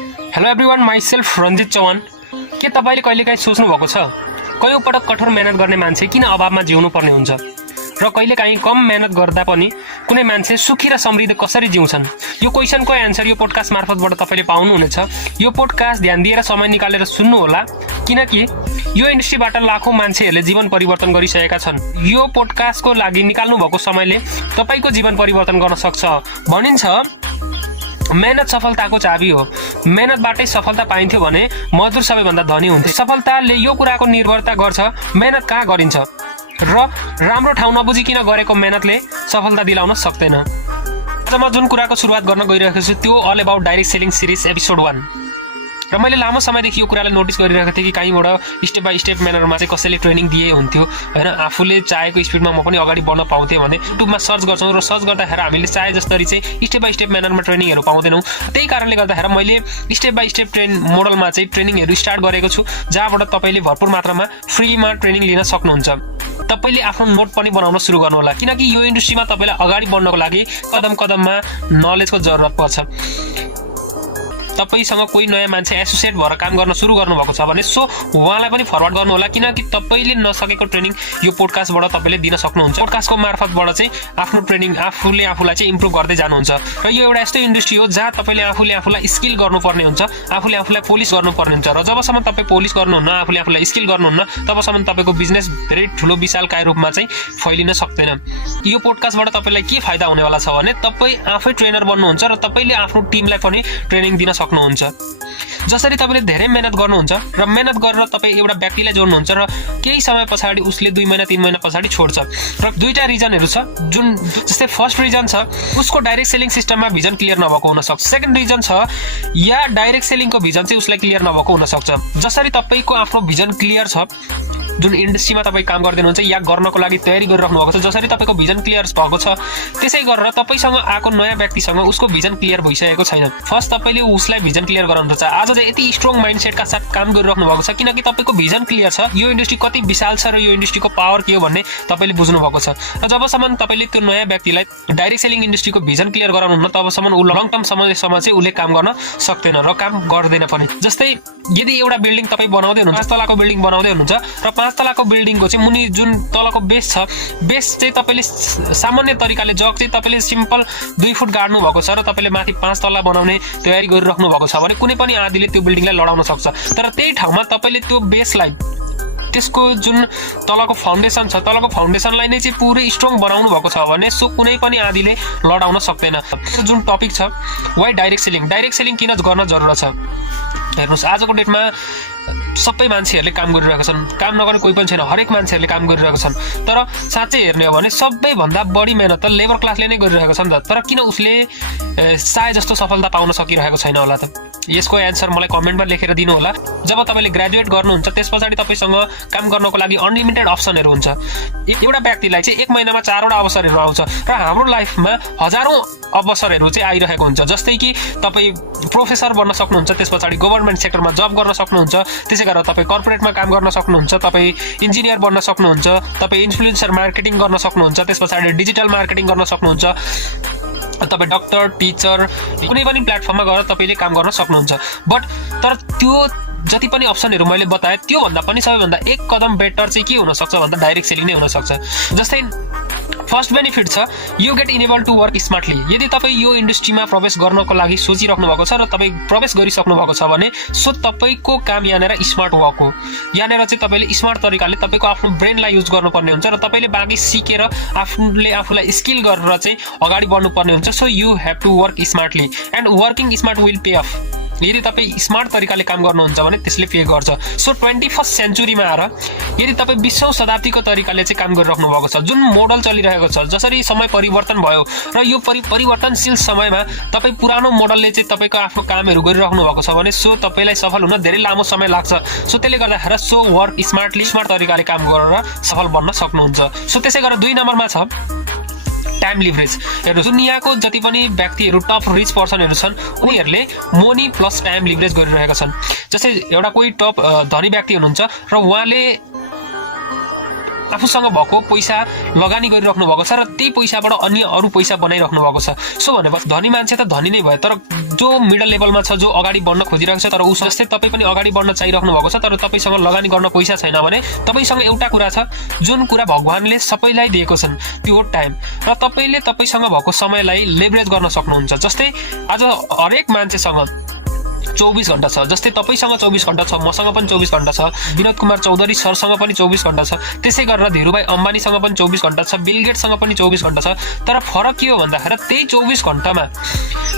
Hello everyone, myself Ranjit Chauhan. के तपाईँले कहिलेकाहीँ सोच्नु भएको छ कयौँ पटक कठोर मेहनत गर्ने मान्छे किन अभावमा जिउनु पर्ने हुन्छ र कहिलेकाहीँ कम मेहनत गर्दा पनि कुनै मान्छे सुखी र समृद्ध कसरी जिउँछन्? यो क्वेसनको एन्सर यो पोडकास्ट मार्फतबाट तपाईँले पाउनुहुनेछ। यो पोडकास्ट ध्यान दिएर समय निकालेर सुन्नुहोला, किनकि यो इन्डस्ट्रीबाट लाखौँ मान्छेहरूले जीवन परिवर्तन गरिसकेका छन्। यो पोडकास्टको लागि निकाल्नु भएको समयले तपाईँको जीवन परिवर्तन गर्न सक्छ। भनिन्छ मेहनत सफलताको चाबी हो। मेहनतबाटै सफलता पाइन्थ्यो भने मजदुर सबैभन्दा धनी हुन्थे। सफलताले यो कुराको निर्भरता गर्छ मेहनत कहाँ गरिन्छ र राम्रो ठाउँ नबुझिकन गरेको मेहनतले सफलता दिलाउन सक्दैन। आज म जुन कुराको सुरुवात गर्न गइरहेको छु त्यो all about direct selling series episode 1। र मैले लामो समयदेखि यो कुरालाई नोटिस गरिरहेको थिएँ कि कहीँबाट स्टेप बाई स्टेप म्यानरमा चाहिँ कसैले ट्रेनिङ दिए हुन्थ्यो होइन। आफूले चाहेको स्पिडमा म पनि अगाडि बढ्न पाउँथेँ भने युट्युबमा सर्च गर्छौँ र सर्च गर्दाखेरि हामीले चाहे जसरी चाहिँ स्टेप बाई स्टेप म्यानरमा ट्रेनिङहरू पाउँदैनौँ। त्यही कारणले गर्दाखेरि मैले स्टेप बाई स्टेप मोडलमा चाहिँ ट्रेनिङहरू स्टार्ट गरेको छु, जहाँबाट तपाईँले भरपुर मात्रामा फ्रीमा ट्रेनिङ लिन सक्नुहुन्छ। तपाईँले आफ्नो नोट पनि बनाउन सुरु गर्नुहोला, किनकि यो इन्डस्ट्रीमा तपाईँलाई अगाडि बढ्नको लागि कदम कदममा नलेजको जरुरत पर्छ। तपाईसँग कोही नयाँ मान्छे एसोसिएट भएर काम गर्न सुरु गर्नुभएको छ भने उहाँलाई पनि फरवर्ड गर्नुहोला, किनकि तपाईँले नसकेको ट्रेनिङ यो पोडकास्टबाट तपाईँले दिन सक्नुहुन्छ। पोडकास्टको मार्फतबाट चाहिँ आफ्नो ट्रेनिङ आफूलाई चाहिँ इम्प्रुभ गर्दै जानुहुन्छ। र यो एउटा यस्तो इन्डस्ट्री हो जहाँ तपाईँले आफूलाई स्किल गर्नुपर्ने हुन्छ, आफूलाई पोलिस गर्नुपर्ने हुन्छ। र जबसम्म तपाईँ पोलिस गर्नुहुन्न, आफूलाई स्किल गर्नुहुन्न, तबसम्म तपाईँको बिजनेस धेरै ठुलो विशालकाय रूपमा चाहिँ फैलिन सक्दैन। यो पोडकास्टबाट तपाईँलाई के फाइदा हुनेवाला छ भने तपाईँ आफै ट्रेनर बन्नुहुन्छ र तपाईँले आफ्नो टिमलाई पनि ट्रेनिङ दिन सक्नुहुन्छ। जसरी तपाईँले धेरै मेहनत गर्नुहुन्छ र मेहनत गरेर तपाईँ एउटा व्यक्तिलाई जोड्नुहुन्छ र केही समय पछाडि उसले 2 महिना 3 महिना पछाडि छोड्छ। र दुईटा रिजनहरू छ, जुन जस्तै फर्स्ट रिजन छ उसको डाइरेक्ट सेलिङ सिस्टममा भिजन क्लियर नभएको हुनसक्छ। सेकेन्ड रिजन छ या डाइरेक्ट सेलिङको भिजन चाहिँ उसलाई क्लियर नभएको हुनसक्छ। जसरी तपाईँको आफ्नो भिजन क्लियर छ, जुन इन्डस्ट्रीमा तपाईँ काम गर्दै हुनुहुन्छ या गर्नको लागि तयारी गरिराख्नु भएको छ, जसरी तपाईँको भिजन क्लियर भएको छ त्यसै गरेर तपाईँसँग आएको नयाँ व्यक्तिसँग उसको भिजन क्लियर भइसकेको छैन। फर्स्ट तपाईँले उसलाई भिजन क्लियर गराउनुपर्छ। आज चाहिँ यति स्ट्रङ माइन्डसेटका साथ काम गरिराख्नु भएको छ किनकि तपाईँको भिजन क्लियर छ, यो इन्डस्ट्री कति विशाल छ र यो इन्डस्ट्रीको पावर के हो भन्ने तपाईँले बुझ्नु भएको छ। र जबसम्म तपाईँले त्यो नयाँ व्यक्तिलाई डाइरेक्ट सेलिङ इन्डस्ट्रीको भिजन क्लियर गराउनुहुन्न तबसम्म ऊ लङ टर्म समयसम्म चाहिँ उसले काम गर्न सक्दैन र काम गर्दैन पनि। जस्तै यदि एउटा बिल्डिङ तपाईँ बनाउँदै हुनुहुन्छ, 5 तलाको बिल्डिङ बनाउँदै हुनुहुन्छ र 5 तलाको बिल्डिङको चाहिँ मुनि जुन तलको बेस छ, बेस चाहिँ तपाईँले सामान्य तरिकाले जग चाहिँ तपाईँले सिम्पल 2 फुट गाड्नु भएको छ र तपाईँले माथि 5 तला बनाउने तयारी गरिराख्नु भएको छ भने कुनै पनि आँधीले त्यो बिल्डिङलाई लडाउन सक्छ। तर त्यही ठाउँमा तपाईँले त्यो बेसलाई, त्यसको जुन तलको फाउन्डेसन छ, तलको फाउन्डेसनलाई नै चाहिँ पुरै स्ट्रङ बनाउनु भएको छ भने कुनै पनि आँधीले लडाउन सक्दैन। जुन टपिक छ वाइ डाइरेक्ट सेलिङ किन गर्न जरुरत छ। हेर्नुहोस्, आजको डेटमा सबै मान्छेहरूले काम गरिरहेका छन्, काम नगर्ने कोही पनि छैन, हरेक मान्छेहरूले काम गरिरहेका छन्। तर साँच्चै हेर्ने हो भने सबैभन्दा बढी मेहनत त लेबर क्लासले नै गरिरहेको छ नि त। तर किन उसले चाहे जस्तो सफलता पाउन सकिरहेको छैन होला त? यसको एन्सर मलाई कमेन्टमा लेखेर दिनु होला। जब तपाईँले ग्रेजुएट गर्नुहुन्छ त्यस पछाडि तपाईँसँग काम गर्नको लागि अनलिमिटेड अप्सनहरू हुन्छ। एउटा व्यक्तिलाई चाहिँ 1 महिनामा 4 वटा अवसरहरू आउँछ र हाम्रो लाइफमा हजारौँ अवसरहरू चाहिँ आइरहेको हुन्छ। जस्तै कि तपाईँ प्रोफेसर बन्न सक्नुहुन्छ, त्यस पछाडि गभर्मेन्ट सेक्टरमा जब गर्न सक्नुहुन्छ, त्यसै गरेर तपाईँ कर्पोरेटमा काम गर्न सक्नुहुन्छ, तपाईँ इन्जिनियर बन्न सक्नुहुन्छ, तपाईँ इन्फ्लुएन्सर मार्केटिङ गर्न सक्नुहुन्छ, त्यस पछाडि डिजिटल मार्केटिङ गर्न सक्नुहुन्छ, तपाईँ डक्टर, टिचर, कुनै पनि प्लेटफर्ममा गएर तपाईँले काम गर्न सक्नुहुन्छ। तर त्यो जति पनि अप्सनहरू मैले बताएँ त्योभन्दा पनि सबैभन्दा 1 कदम बेटर चाहिँ के हुनसक्छ भन्दा डाइरेक्ट सेलिङ नै हुनसक्छ। जस्तै फर्स्ट बेनिफिट छ you get enable to work smartly. यदि तपाईँ यो इन्डस्ट्रीमा प्रवेश गर्नको लागि सोचिराख्नु भएको छ र तपाईँ प्रवेश गरिसक्नु भएको छ भने तपाईँको काम यहाँनिर स्मार्ट वर्क हो। यहाँनिर चाहिँ तपाईँले स्मार्ट तरिकाले तपाईँको आफ्नो ब्रेनलाई युज गर्नुपर्ने हुन्छ र तपाईँले बाँकी सिकेर आफूलाई स्किल गरेर चाहिँ अगाडि बढ्नुपर्ने हुन्छ। So you have to work smartly and working smart will pay off. यदि तपाईँ स्मार्ट तरिकाले काम गर्नुहुन्छ भने त्यसले पे गर्छ। सो 21st सेन्चुरीमा आएर यदि तपाईँ 20औं शताब्दीको तरिकाले चाहिँ काम गरिराख्नु भएको छ, जुन मोडल चलिरहेको छ, जसरी समय परिवर्तन भयो र यो परिवर्तनशील समयमा तपाईँ पुरानो मोडलले चाहिँ तपाईँको आफ्नो कामहरू गरिराख्नु भएको छ भने तपाईँलाई सफल हुन धेरै लामो समय लाग्छ। त्यसले गर्दाखेरि वर्क स्मार्टली, स्मार्ट तरिकाले काम गरेर सफल बन्न सक्नुहुन्छ। त्यसै गरेर 2 नम्बरमा छ टाइम लिभरेज। हेर्नुहोस्, दुनियाँको जति पनि व्यक्तिहरू टप रिच पर्सनहरू छन् उनीहरूले मनी प्लस टाइम लिभरेज गरिरहेका छन्। जस्तै एउटा कोही टप धनी व्यक्ति हुनुहुन्छ र उहाँले आफूसँग भएको पैसा लगानी गरिराख्नु भएको छ र त्यही पैसाबाट अन्य अरू पैसा बनाइराख्नु भएको छ। सो भनेपछि धनी मान्छे त धनी नै भयो, तर जो मिडल लेभलमा छ, जो अगाडि बढ्न खोजिरहेको छ तर ऊ जस्तै तपाईँ पनि अगाडि बढ्न चाहिराख्नु भएको छ तर तपाईँसँग लगानी गर्न पैसा छैन भने तपाईँसँग एउटा कुरा छ, जुन कुरा भगवानले सबैलाई दिएको छन् त्यो हो टाइम। र तपाईँले तपाईँसँग भएको समयलाई लेभरेज गर्न सक्नुहुन्छ। जस्तै आज हरेक मान्छेसँग 24 घण्टा छ, जस्तै तपाईसँग 24 घण्टा छ, मसँग पनि 24 घण्टा छ, विनोद कुमार चौधरी सरसँग पनि 24 घण्टा छ, त्यसै गरेर धीरुभाइ अम्बानीसँग पनि 24 घण्टा छ, बिल गेट्ससँग पनि 24 घण्टा छ। तर फरक के हो भन्दाखेरि त्यही 24 घण्टामा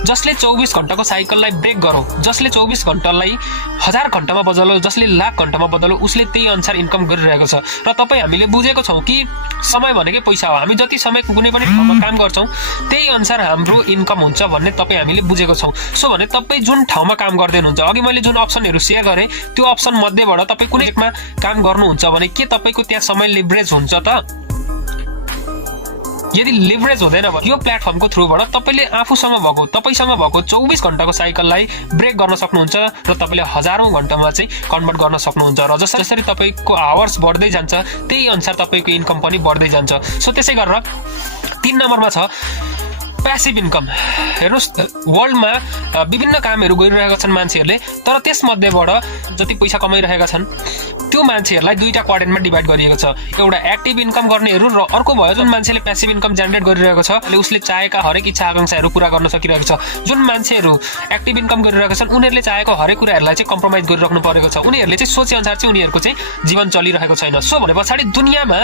जसले 24 घण्टाको साइकललाई ब्रेक गरौँ, जसले 24 घण्टालाई 1000 घण्टामा बदलो, जसले लाख घण्टामा बदलो, उसले त्यही अनुसार इन्कम गरिरहेको छ। र तपाईँ हामीले बुझेको छौँ कि समय भनेकै पैसा हो। हामी जति समय कुनै पनि ठाउँमा काम गर्छौँ त्यही अनुसार हाम्रो इन्कम हुन्छ भन्ने तपाईँ हामीले बुझेको छौँ। सो भने तपाईँ जुन ठाउँमा काम गर्दै हुनुहुन्छ, अघि मैले जुन अप्सनहरू सेयर गरेँ त्यो अप्सन मध्येबाट तपाईँ कुनै एकमा काम गर्नुहुन्छ भने के तपाईँको त्यहाँ समय लेभरेज हुन्छ त? यदि लेभरेज हुँदैन भने यो प्लेटफर्मको थ्रुबाट तपाईँले आफूसँग भएको तपाईँसँग भएको 24 घण्टाको साइकललाई ब्रेक गर्न सक्नुहुन्छ र तपाईँले हजारौँ घण्टामा चाहिँ कन्भर्ट गर्न सक्नुहुन्छ। र जसरी तपाईँको आवर्स बढ्दै जान्छ त्यही अनुसार तपाईँको इन्कम पनि बढ्दै जान्छ। सो त्यसै गरेर 3 नम्बरमा छ प्यासिभ इन्कम। हेर्नुहोस्, वर्ल्डमा विभिन्न कामहरू गरिरहेका छन् मान्छेहरूले, तर त्यसमध्येबाट जति पैसा कमाइरहेका छन् त्यो मान्छेहरूलाई दुईटा क्वाड्रेन्टमा डिभाइड गरिएको छ। एउटा एक्टिभ इन्कम गर्नेहरू र अर्को भयो जुन मान्छेले प्यासिभ इन्कम जेनेरेट गरिरहेको छ, उसले चाहेका हरेक इच्छा आकांक्षाहरू पुरा गर्न सकिरहेको छ। जुन मान्छेहरू एक्टिभ इन्कम गरिरहेका छन् उनीहरूले चाहेको हरेक कुराहरूलाई चाहिँ कम्प्रोमाइज गरिराख्नु परेको छ। उनीहरूले चाहिँ सोचे अनुसार चाहिँ उनीहरूको चाहिँ जीवन चलिरहेको छैन। सो भने पछाडि दुनियाँमा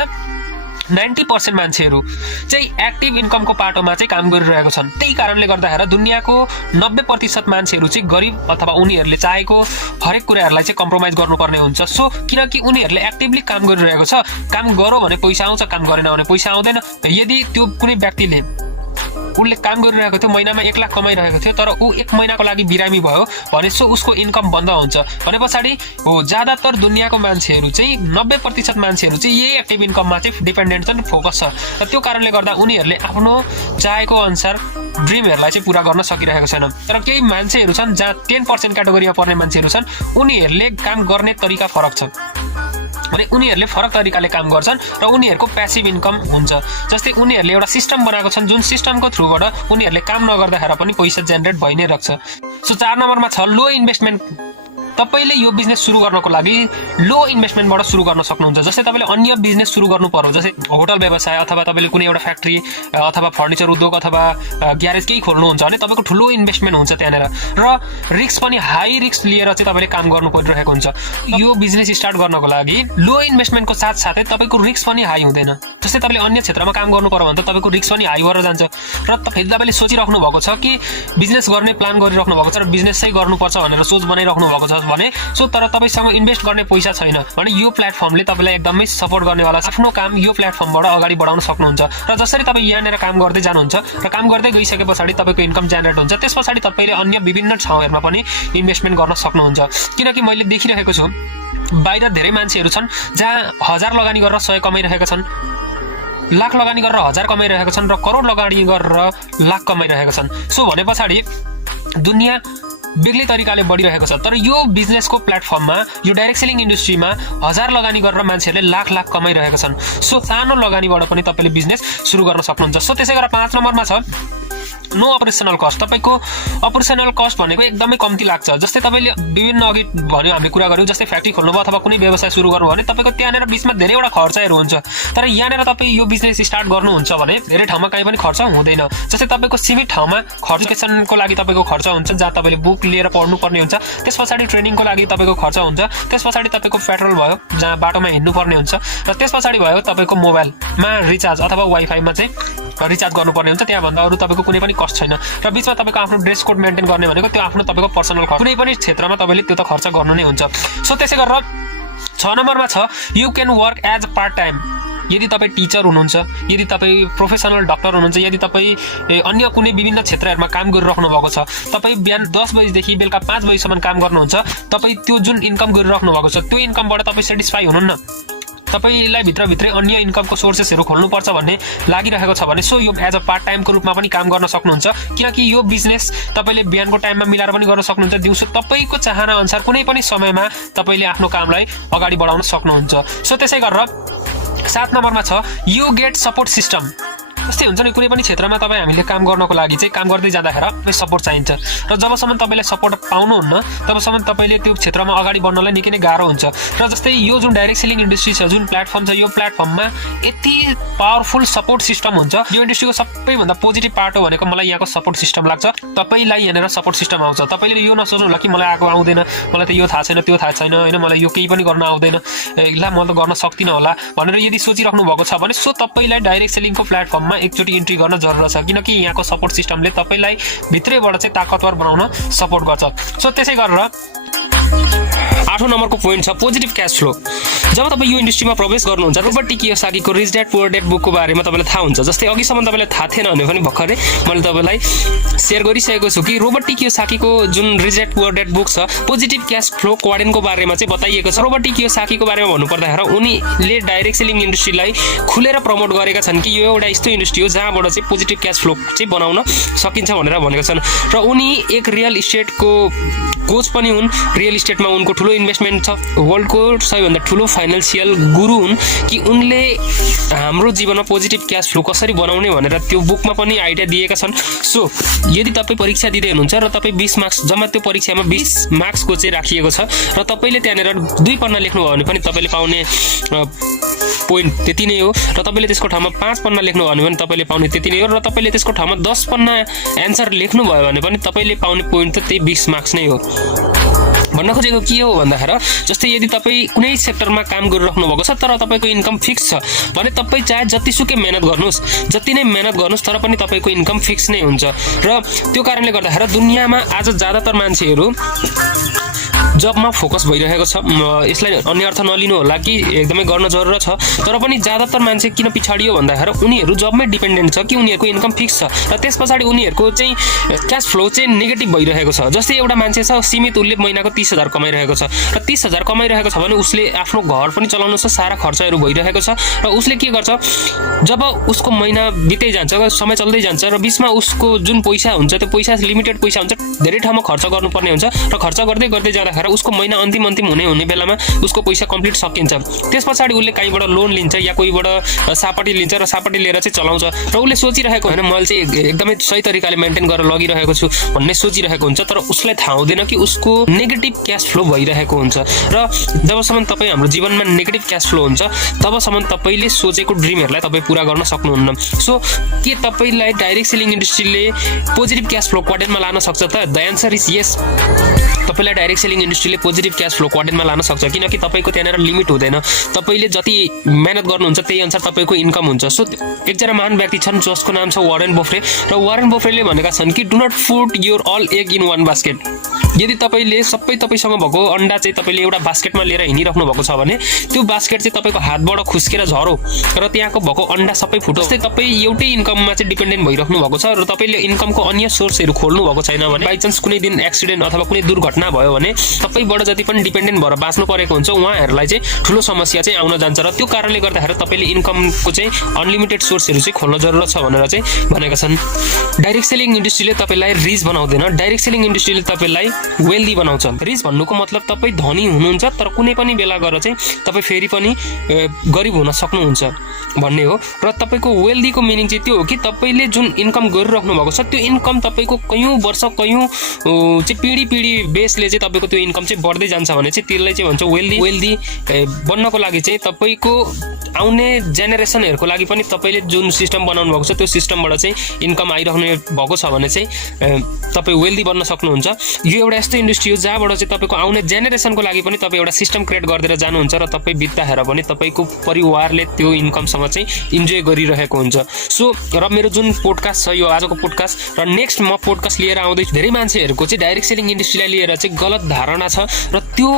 90% मान्छेहरू चाहिँ एक्टिभ इन्कमको पाटोमा चाहिँ काम गरिरहेको छन्। त्यही कारणले गर्दाखेरि दुनियाँको 90% मान्छेहरू चाहिँ गरिब अथवा उनीहरूले चाहेको हरेक कुराहरूलाई चाहिँ कम्प्रोमाइज गर्नुपर्ने हुन्छ। सो किनकि उनीहरूले एक्टिभली काम गरिरहेको छ, काम गरौँ भने पैसा आउँछ, काम गरेन भने पैसा आउँदैन। यदि त्यो कुनै व्यक्तिले उसले काम गरिरहेको थियो, महिनामा 1 लाख कमाइरहेको थियो, तर ऊ 1 महिनाको लागि बिरामी भयो भने सो उसको इन्कम बन्द हुन्छ भने पछाडि हो ज्यादातर दुनियाँको मान्छेहरू चाहिँ 90% मान्छेहरू चाहिँ यही एक्टिभ इन्कममा चाहिँ डिपेन्डेन्ट छन्, फोकस छ। र त्यो कारणले गर्दा उनीहरूले आफ्नो चाहेको अनुसार ड्रिमहरूलाई चाहिँ पुरा गर्न सकिरहेको छैन। तर केही मान्छेहरू छन् जहाँ 10% क्याटेगोरीमा पर्ने मान्छेहरू छन्, उनीहरूले काम गर्ने तरिका फरक छ भने उनीहरूले फरक तरिकाले काम गर्छन् र उनीहरूको प्यासिभ इन्कम हुन्छ। जस्तै उनीहरूले एउटा सिस्टम बनाएको छन् जुन सिस्टमको थ्रुबाट उनीहरूले काम नगर्दाखेरि पनि पैसा जेनेरेट भइ नै राख्छ। सो 4 नम्बरमा छ लो इन्भेस्टमेन्ट। तपाईले यो बिजनेस सुरु गर्नको लागि लो इन्भेस्टमेन्टबाट सुरु गर्न सक्नुहुन्छ। जस्तै तपाईले अन्य बिजनेस सुरु गर्नु पर्यो, जस्तै होटल व्यवसाय अथवा तपाईले कुनै एउटा फ्याक्ट्री अथवा फर्निचर उद्योग अथवा ग्यारेज केही खोल्नुहुन्छ भने तपाईको ठुलो इन्भेस्टमेन्ट हुन्छ त्यहाँनेर र रिस्क पनि हाई रिस्क लिएर चाहिँ तपाईले काम गर्नु परिरहेको हुन्छ। यो बिजनेस स्टार्ट गर्नको लागि लो इन्भेस्टमेन्टको साथसाथै तपाईको रिस्क पनि हाई हुँदैन। जस्तै तपाईले अन्य क्षेत्रमा काम गर्नु पर्यो भने त तपाईको रिस्क पनि हाई भएर जान्छ र फेरि तपाईले सोचिराख्नु भएको छ कि बिजनेस गर्ने प्लान गरिराख्नु भएको छ र बिजनेस चाहिँ गर्नुपर्छ भनेर सोच बनाइराख्नु भएको छ भने सो तर तपाईसँग इन्भेस्ट गर्ने पैसा छैन भने यो प्लेटफर्मले तपाईलाई एकदमै सपोर्ट गर्नेवाला आफ्नो काम यो प्लेटफर्मबाट अगाडि बढाउन सक्नुहुन्छ। र जसरी तपाईँ यहाँनिर काम गर्दै जानुहुन्छ र काम गर्दै गइसके पछाडि तपाईको इन्कम जेनेरेट हुन्छ, त्यस पछाडि तपाईले अन्य विभिन्न ठाउँहरूमा पनि इन्भेस्टमेन्ट गर्न सक्नुहुन्छ। किनकि मैले देखिरहेको छु बाहिर धेरै मान्छेहरू छन् जहाँ 1000 लगानी गरेर 100 कमाइरहेका छन्, लाख लगानी गरेर 1000 कमाइरहेका छन् र करोड लगानी गरेर लाख कमाइरहेका छन्। सो भने पछाडि दुनियाँ बेग्लै तरिकाले बढिरहेको छ। तर यो बिजनेसको प्लेटफर्ममा यो डाइरेक्ट सेलिङ इन्डस्ट्रीमा 1000 लगानी गरेर मान्छेहरूले लाख लाख कमाइरहेका छन्। सो सानो लगानीबाट पनि तपाईले बिजनेस सुरु गर्न सक्नुहुन्छ। सो त्यसै गरेर 5 नम्बरमा छ नो अपरेसनल कस्ट। तपाईको अपरेसनल कस्ट भनेको एकदमै कम्ती लाग्छ। जस्तै तपाईले विभिन्न अघि भन्यो हामीले कुरा गर्यौं, जस्तै फ्याक्ट्री खोल्नुभयो अथवा कुनै व्यवसाय सुरु गर्नु भने तपाईको त्यहाँनेर बीचमा धेरैवटा खर्चहरू हुन्छ। तर यहाँनेर तपाईँ यो बिजनेस स्टार्ट गर्नुहुन्छ भने धेरै ठाउँमा कहीँ पनि खर्च हुँदैन। जस्तै तपाईको सीमित ठाउँमा एजुकेसनको लागि तपाईको खर्च हुन्छ, जहाँ तपाईले बुक लिएर पढ्नुपर्ने हुन्छ, त्यस पछाडि ट्रेनिङको लागि तपाईको खर्च हुन्छ, त्यस पछाडि तपाईको पेट्रोल भयो जहाँ बाटोमा हिँड्नुपर्ने हुन्छ, र त्यस पछाडि भयो तपाईको मोबाइलमा रिचार्ज अथवा वाइफाईमा चाहिँ रिचार्ज गर्नुपर्ने हुन्छ। त्यहाँभन्दा अरू तपाईको कुनै पनि कस्ट छैन। र बीचमा तपाईको आफ्नो ड्रेस कोड मेन्टेन गर्ने भनेको त्यो आफ्नो तपाईको पर्सनल खर्च, कुनै पनि क्षेत्रमा तपाईले त्यो त खर्च गर्नु नै हुन्छ। सो त्यसै गरेर 6 नम्बरमा छ you can work as part time. यदि तपाईँ टिचर हुनुहुन्छ, यदि तपाईँ प्रोफेसनल डक्टर हुनुहुन्छ, यदि तपाईँ अन्य कुनै विभिन्न क्षेत्रहरूमा काम गरिराख्नु भएको छ, तपाईँ बिहान 10 बजेदेखि बेलुका 5 बजीसम्म काम गर्नुहुन्छ, तपाईँ त्यो जुन इन्कम गरिराख्नु भएको छ त्यो इन्कमबाट तपाईँ सेटिस्फाई हुनुहुन्न, तपाईलाई भित्रभित्रै अन्य इन्कमको सोर्सेसहरू खोल्नुपर्छ भन्ने लागिरहेको छ भने सो यो एज अ पार्ट टाइमको रूपमा पनि काम गर्न सक्नुहुन्छ। किनकि यो बिजनेस तपाईले बिहानको टाइममा मिलाएर पनि गर्न सक्नुहुन्छ, दिउँसो तपाईँको चाहना अनुसार कुनै पनि समयमा तपाईँले आफ्नो कामलाई अगाडि बढाउन सक्नुहुन्छ। सो त्यसै गरेर 7 नम्बरमा छ यु गेट सपोर्ट सिस्टम। जस्तै हुन्छ नि कुनै पनि क्षेत्रमा तपाईँ हामीले काम गर्नको लागि चाहिँ काम गर्दै जाँदाखेरि सपोर्ट चाहिन्छ र जबसम्म तपाईँले सपोर्ट पाउनुहुन्न तबसम्म तपाईँले त्यो क्षेत्रमा अगाडि बढ्नलाई निकै नै गाह्रो हुन्छ। र जस्तै यो जुन डाइरेक्ट सेलिङ इन्डस्ट्री छ, जुन प्लेटफर्म छ, यो प्लेटफर्ममा यति पावरफुल सपोर्ट सिस्टम हुन्छ। यो इन्डस्ट्रीको सबैभन्दा पोजिटिभ पार्ट हो भनेको मलाई यहाँको सपोर्ट सिस्टम लाग्छ। तपाईँलाई यहाँनिर सपोर्ट सिस्टम आउँछ। तपाईँले यो नसोच्नु होला कि मलाई आएको आउँदैन, मलाई त यो थाहा छैन, त्यो थाहा छैन, होइन मलाई यो केही पनि गर्न आउँदैन, ला म त गर्न सक्दिनँ होला भनेर यदि सोचिराख्नु भएको छ भने सो तपाईँलाई डाइरेक्ट सेलिङको प्लेटफर्ममा एकचोटि इन्ट्री गर्न जरुरत छ, किनकि यहाँको सपोर्ट सिस्टमले तपाईँलाई भित्रैबाट चाहिँ ताकतवर बनाउन सपोर्ट गर्छ। सो त्यसै गरेर 8औं नम्बरको पोइन्ट छ पोजिटिभ क्यास फ्लो। जब तपाईँ यो इन्डस्ट्रीमा प्रवेश गर्नुहुन्छ रोबर्ट कियोसाकीको रिच ड्याड पुअर ड्याड बुकको बारेमा तपाईँलाई थाहा हुन्छ। जस्तै अघिसम्म तपाईँलाई थाहा थिएन भने पनि भर्खरै मैले तपाईँलाई सेयर गरिसकेको छु कि रोबर्ट कियोसाकीको जुन rich dad poor dad book छ पोजिटिभ क्यास फ्लो क्वाड्रेन्टको बारेमा चाहिँ बताइएको छ। रोबर्ट कियोसाकीको बारेमा भन्नुपर्दाखेरि उनीले डाइरेक्ट सेलिङ इन्डस्ट्रीलाई खुलेर प्रमोट गरेका छन् कि यो एउटा यस्तो इन्डस्ट्री हो जहाँबाट चाहिँ पोजिटिभ क्यास फ्लो चाहिँ बनाउन सकिन्छ भनेर भनेका छन्। र उनी एक रियल इस्टेटको कोच पनि हुन्। रियल इस्टेटमा उनको ठुलो इन्भेस्टमेन्ट छ। वर्ल्डको सबैभन्दा ठुलो फाइनेन्सियल गुरु हुन् कि उनले हाम्रो जीवनमा पोजिटिभ क्यास फ्लो कसरी बनाउने भनेर त्यो बुकमा पनि आइडिया दिएका छन्। सो यदि तपाईँ परीक्षा दिँदै हुनुहुन्छ र तपाईँ 20 मार्क्स जम्मा त्यो परीक्षामा 20 मार्क्सको चाहिँ राखिएको छ र तपाईँले त्यहाँनिर 2 पन्ना लेख्नुभयो भने पनि तपाईँले पाउने पोइन्ट त्यति नै हो र तपाईँले त्यसको ठाउँमा 5 पन्ना लेख्नुभयो भने पनि तपाईँले पाउने त्यति नै हो र तपाईँले त्यसको ठाउँमा 10 पन्ना एन्सर लेख्नुभयो भने पनि तपाईँले पाउने पोइन्ट त त्यही 20 मार्क्स नै हो। भन्न खोजेको के हो भन्दाखेरि जस्तै यदि तपाईँ कुनै सेक्टरमा काम गरिराख्नु भएको छ तर तपाईँको इन्कम फिक्स छ भने तपाईँ चाहे जतिसुकै मेहनत गर्नुहोस्, जति नै मेहनत गर्नुहोस् तर पनि तपाईँको इन्कम फिक्स नै हुन्छ। र त्यो कारणले गर्दाखेरि दुनियाँमा आज ज्यादातर मान्छेहरू जबमा फोकस भइरहेको छ। यसलाई अन्य अर्थ नलिनु होला कि एकदमै गर्न जरुरत छ, तर पनि ज्यादातर मान्छे किन पछाडियो भन्दाखेरि उनीहरू जबमै डिपेन्डेन्ट छ कि उनीहरूको इन्कम फिक्स छ र त्यस पछाडि उनीहरूको चाहिँ क्यास फ्लो चाहिँ नेगेटिभ भइरहेको छ। जस्तै एउटा मान्छे छ सीमित, उसले महिनाको 30,000 कमाइरहेको छ र 30,000 कमाइरहेको छ भने उसले आफ्नो घर पनि चलाउनु छ, सारा खर्चहरू भइरहेको छ र उसले के गर्छ जब उसको महिना बित्दै जान्छ, समय चल्दै जान्छ र बिचमा उसको जुन पैसा हुन्छ त्यो पैसा लिमिटेड पैसा हुन्छ, धेरै ठाउँमा खर्च गर्नुपर्ने हुन्छ र खर्च गर्दै गर्दै जाँदाखेरि उसको महिना अन्तिम हुने बेलामा उसको पैसा कम्प्लिट सकिन्छ। त्यस पछाडि उसले कहीँबाट लोन लिन्छ या कोहीबाट सापटी लिन्छ र सापटी लिएर चाहिँ चलाउँछ र उसले सोचिरहेको होइन मैले चाहिँ एकदमै सही तरिकाले मेन्टेन गरेर लगिरहेको छु भन्ने सोचिरहेको हुन्छ, तर उसलाई थाहा हुँदैन कि उसको नेगेटिभ क्यास फ्लो भइरहेको हुन्छ। र जबसम्म तपाईँ हाम्रो जीवनमा नेगेटिभ क्यास फ्लो हुन्छ तबसम्म तपाईँले सोचेको ड्रिमहरूलाई तपाईँ पुरा गर्न सक्नुहुन्न। सो के तपाईँलाई डाइरेक्ट सेलिङ इन्डस्ट्रीले पोजिटिभ क्यास फ्लो क्वाड्रेन्टमा लान सक्छ त? The answer is yes. तपाईँलाई डाइरेक्ट सेलिङ इन्डस्ट्रीले पोजिटिभ क्यास फ्लो क्वाड्रेन्टमा लान सक्छ किनकि तपाईँको त्यहाँनिर लिमिट हुँदैन। तपाईँले जति मेहनत गर्नुहुन्छ त्यही अनुसार तपाईँको इन्कम हुन्छ। सो एकजना महान व्यक्ति छन् जसको नाम छ वारेन बफे र वारेन बफेले भनेका छन् कि do not put your all egg in one basket. यदि तपाईँले सबै तपाईँसँग भएको अन्डा चाहिँ तपाईँले एउटा बास्केटमा लिएर हिँडिराख्नु भएको छ भने त्यो बास्केट चाहिँ तपाईँको हातबाट खुस्केर झरो र त्यहाँको भएको अन्डा सबै फुटो। जस्तै तपाईँ एउटै इन्कममा चाहिँ डिपेन्डेन्ट भइराख्नु भएको छ र तपाईँले इन्कमको अन्य सोर्सहरू खोल्नु भएको छैन भने बाइचान्स कुनै दिन एक्सिडेन्ट अथवा कुनै दुर्घटना भयो भने तपाईँबाट जति पनि डिपेन्डेन्ट भएर बाँच्नु परेको हुन्छ उहाँहरूलाई चाहिँ ठुलो समस्या चाहिँ आउन जान्छ र त्यो कारणले गर्दाखेरि तपाईँले इन्कमको चाहिँ अनलिमिटेड सोर्सहरू चाहिँ खोल्न जरुरत छ भनेर चाहिँ भनेका छन्। डाइरेक्ट सेलिङ इन्डस्ट्रीले तपाईँलाई रिच बनाउँदैन, डाइरेक्ट सेलिङ इन्डस्ट्रीले तपाईँलाई वेल्दी बनाउँछ। रिच भन्नुको मतलब तपाईँ धनी हुनुहुन्छ तर कुनै पनि बेला गएर चाहिँ तपाईँ फेरि पनि गरिब हुन सक्नुहुन्छ भन्ने हो। र तपाईँको वेल्दीको मिनिङ चाहिँ त्यो हो कि तपाईँले जुन इन्कम गरिराख्नु भएको छ त्यो इन्कम तपाईँको कयौँ वर्ष कयौँ चाहिँ पिँढी बेसले चाहिँ तपाईँको त्यो इन्कम चाहिँ बढ्दै जान्छ भने चाहिँ त्यसलाई चाहिँ भन्छ वेल्दी। वेल्दी बन्नको लागि चाहिँ तपाईँको आउने जेनेरेसनहरूको लागि पनि तपाईँले जुन सिस्टम बनाउनु भएको छ त्यो सिस्टमबाट चाहिँ इन्कम आइरहने भएको छ भने चाहिँ तपाईँ वेल्दी बन्न सक्नुहुन्छ। यो एउटा यस्तो इन्डस्ट्री हो जहाँबाट चाहिँ तपाईँको आउने जेनेरेसनको लागि पनि तपाईँ एउटा सिस्टम क्रिएट गरिदिएर जानुहुन्छ र तपाईँ बित्दाखेरि पनि तपाईँको परिवारले त्यो इन्कमसँग चाहिँ इन्जोय गरिरहेको हुन्छ। सो र मेरो जुन पोडकास्ट छ यो आजको पोडकास्ट र नेक्स्ट म पोडकास्ट लिएर आउँदैछु। धेरै मान्छेहरूको चाहिँ डाइरेक्ट सेलिङ इन्डस्ट्रीलाई लिएर चाहिँ गलत धारणा छ र त्यो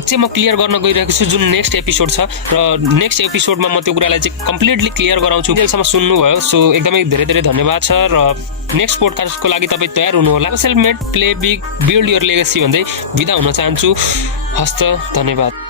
चाहिँ म क्लियर गर्न गइरहेको छु जुन नेक्स्ट एपिसोड छ र नेक्स्ट एपिसोडमा म त्यो कुरालाई चाहिँ कम्प्लिटली क्लियर गराउँछु। जेलसम्म सुन्नुभयो सो एकदमै धेरै धेरै धन्यवाद छ र नेक्स्ट पोडकास्टको लागि तपाईँ तयार हुनुहोला। Self made play big build your legacy भन्दै बिदा हुन चाहन्छु। हस्त धन्यवाद।